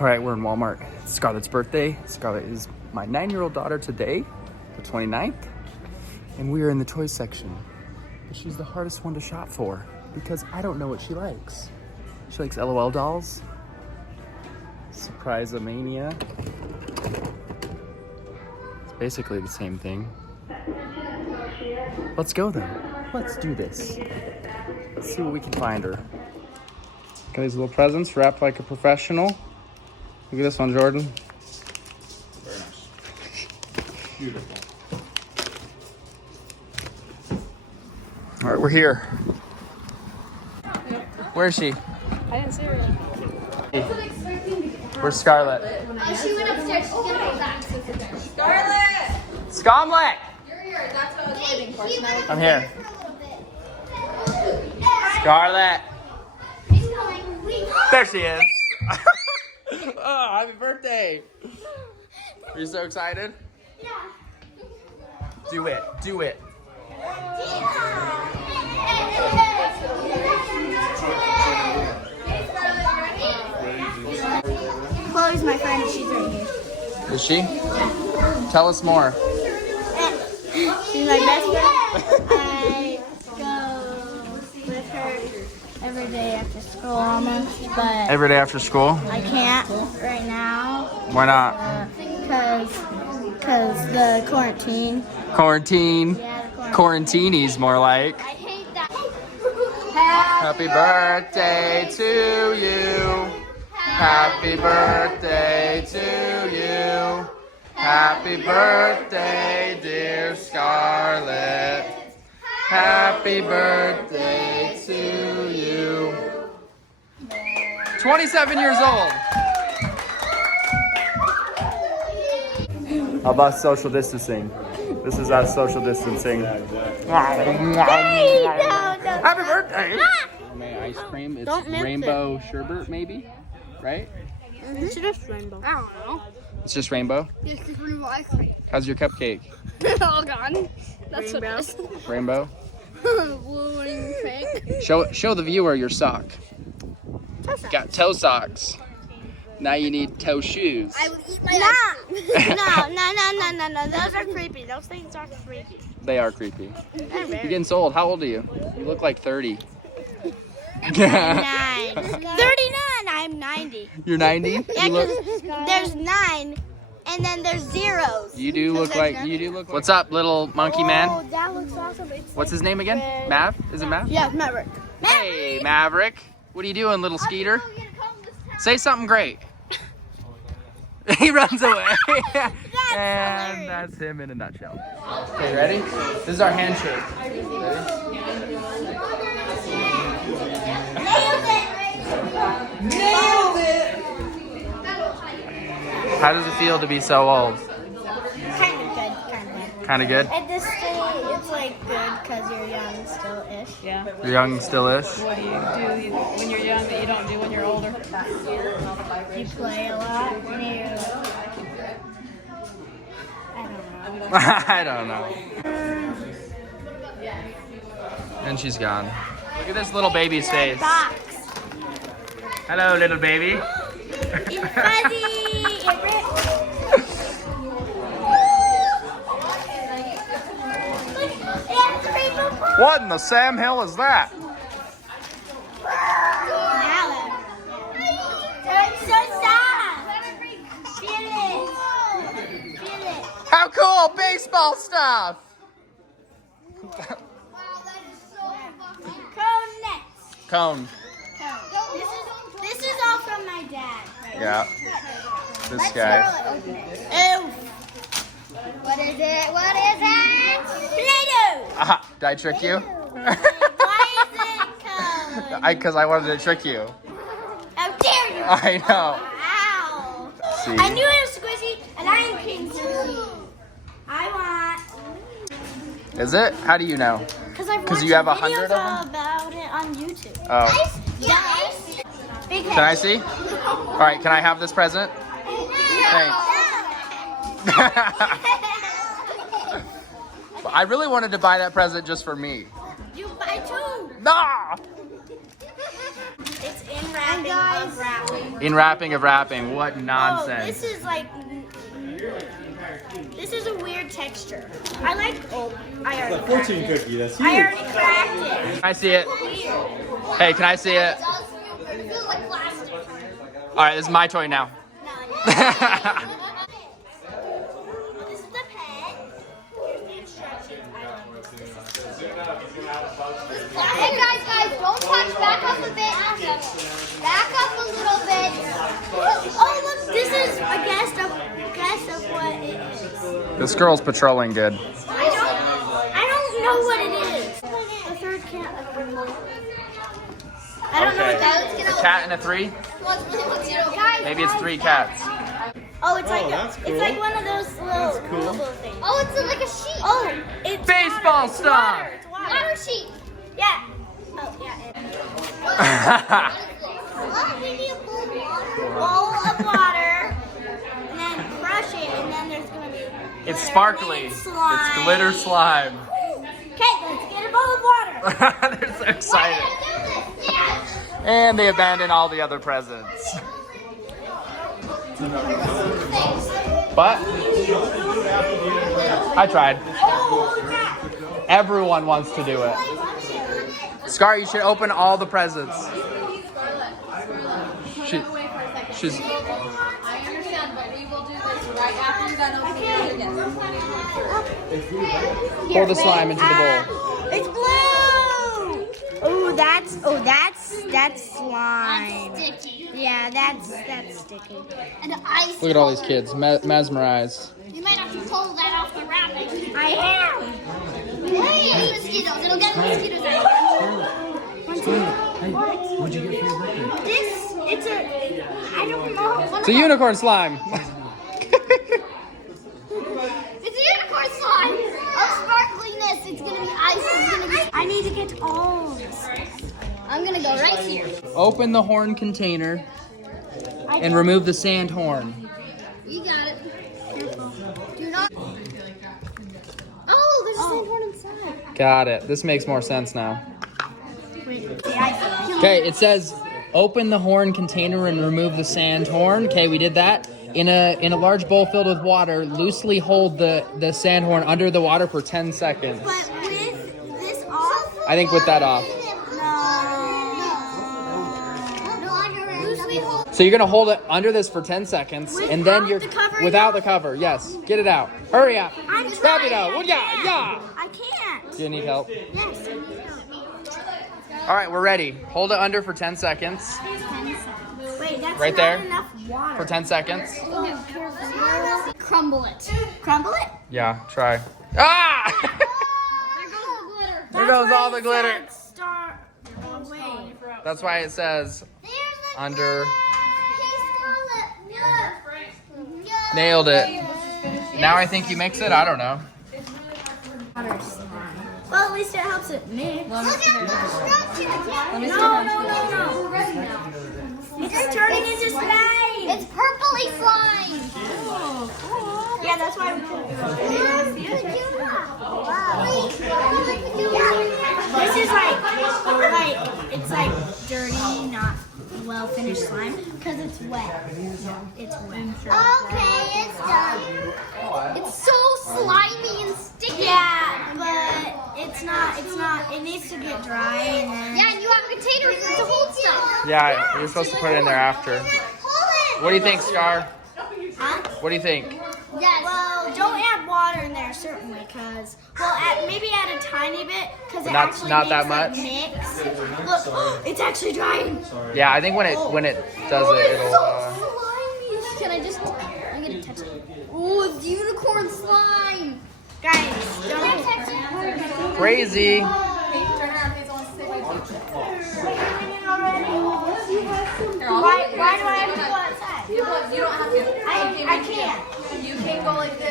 All right, we're in Walmart. It's Scarlett's birthday. Scarlett is my 9-year-old daughter today, the 29th. And we are in the toy section. But she's the hardest one to shop for because I don't know what she likes. She likes LOL dolls. Surprise-a-mania. It's basically the same thing. Let's go then. Let's do this. Let's see what we can find her. Got these little presents wrapped like a professional. Look at this one, Jordan. Very nice. Beautiful. All right, we're here. Where is she? I didn't see her. Where's Scarlett? She went upstairs. She's gonna go back. Scarlet! Scarlett! You're here. That's what I was waiting for. So now I'm here. Scarlett! There she is. Oh, happy birthday. Are you so excited? Yeah. Do it. Do it. Chloe's my friend. She's right here. Is she? Tell us more. She's my best friend. I go with her every day after school almost, but Every day after school? I can't right now Why not? because the quarantine. Quarantine. Yeah, the Quarantinis, more like. I hate that. Happy birthday to you. Happy birthday to you. Happy birthday, dear Scarlett. Happy birthday to you. 27 years old. How about social distancing? This is our social distancing. Happy birthday! Ice cream. It's Don't mix rainbow sherbet, maybe? Right? It's just rainbow. I don't know. It's just rainbow. It's just rainbow ice cream. How's your cupcake? All gone. That's rainbow. What it is. Rainbow. Blue and pink. Show the viewer your sock. Got toe socks. Now you need toe shoes. I will eat my No. Those are creepy. Those things are creepy. They are creepy. You're getting so old. How old are you? You look like 30. 39. I'm 90. You're 90? Yeah, You look, because there's 9, and then there's zeros. you do look like. What's up, little monkey man? Oh, that looks awesome. What's his name again? Mav? Is it Mav? Yeah, Maverick. Hey, Maverick. What are you doing, little Skeeter? Say something great. He runs away. And hilarious. that's him in a nutshell. Okay, ready? This is our handshake. Nailed it. How does it feel to be so old? Kind of good. Kind of good? At this stage, it's like good because you're young still-ish. Yeah. You're young still-ish? What do you do when you're young that you don't do when you're older? You play a lot. I don't know. And she's gone. Look at this little baby's face. Box. Hello, little baby. It's fuzzy. What in the Sam Hill is that? It's so sad. Feel it. How cool! Baseball stuff! Cone next. Cone. This is all from my dad. Right? Yeah. This guy. Ew. What is it? What is it? Play-Doh. Aha, did I trick you? Why is it cone? Because I wanted to trick you. How dare you? I know. Ow. See? I knew it was squishy, and I am king squishy. I want. Is it? How do you know? Because you have videos 100 of them? about it on YouTube. Oh. Yes. Can I see? All right, can I have this present? Thanks. I really wanted to buy that present just for me. You buy two. Nah! It's in wrapping of wrapping. In wrapping of wrapping. What nonsense. This is like. This is a weird texture. I like. Oh, I already. It's a fortune cookie. That's I huge. already cracked it. Can I see it? Hey, can I see it? It feels like plastic. All right, this is my toy now. This is the pet. Here's the instructions. Hey guys, don't touch. Back up a bit. Back up a little bit. Oh, look, this is a guess of what it is. This girl's patrolling good. I don't know what it is. A third cat. I don't know what that is. A cat and a 3? Maybe it's 3 cats. Oh, it's like that's cool. it's like one of those little things. Oh, it's like a sheet. Oh, it's Baseball water. stuff. It's water. Water sheet. Yeah. Oh, yeah. Oh, we need a bowl of water. Bowl of water, and then brush it, and then there's gonna be. It's glitter, sparkly. and then It's glitter slime. Okay, let's get a bowl of water. They're so excited. And they abandon all the other presents. But I tried. Everyone wants to do it. Scar, you should open all the presents. She's. I understand, but we will do this right after you're done opening it. Pour the slime into the bowl. It's blue. That's slime. Sticky. Yeah, that's sticky. And the ice. Look at all these kids, mesmerized. You might have to pull that off the wrapping. I am. Hey, mosquitoes. It'll get mosquitoes out. What'd you get for your birthday? It's a. I don't know. It's a unicorn slime. It's a unicorn slime of sparkliness. It's gonna be ice. It's gonna be. I need to get all. I'm gonna go right here. Open the horn container and remove the sand horn. You got it. Do not. Oh, there's a sand horn inside. Got it. This makes more sense now. Okay, it says open the horn container and remove the sand horn. Okay, we did that. In a large bowl filled with water, loosely hold the sand horn under the water for 10 seconds. But with this off. I think with that off. So you're gonna hold it under this for 10 seconds, and then you're the cover, without the cover. Yes, get it out. Hurry up. I'm Grab it trying. out. Well, yeah. I can't. Do you need help? Yes, I need help. All right, we're ready. Hold it under for 10 seconds. 10 seconds. Wait, that's Right not there. enough water. For 10 seconds. Crumble it. Crumble it? Yeah, try. Ah! There goes the glitter. There goes all the glitter. Start away. That's why it says There's the under. Hey, Scarlet. Yeah. Nailed it. Now I think you mix it. I don't know. Well, at least it helps it mix. Look at the instructions. No. It's turning into slime. It's purpley slime. Yeah, that's why we put it. This is like it's like dirty, not well finished slime because it's wet. It's wet. Okay, it's done. It's so slimy and sticky. Yeah, but it's not. It needs to get dry and then. Yeah, and you have containers to hold stuff. Yeah, you're supposed to put it in there after. Hold What do you think, Scar? Huh? What do you think? Yes. Well, don't add water in there certainly, cause maybe add a tiny bit, cause it Not- actually not makes that it much? mix. Look, it's actually drying. Yeah, I think when it does it, it'll. Slimy. Can I just? I'm gonna touch it. Oh, it's unicorn slime. Guys, don't. Crazy. Why do I have to go outside? You don't have to. I can't. You can go like this.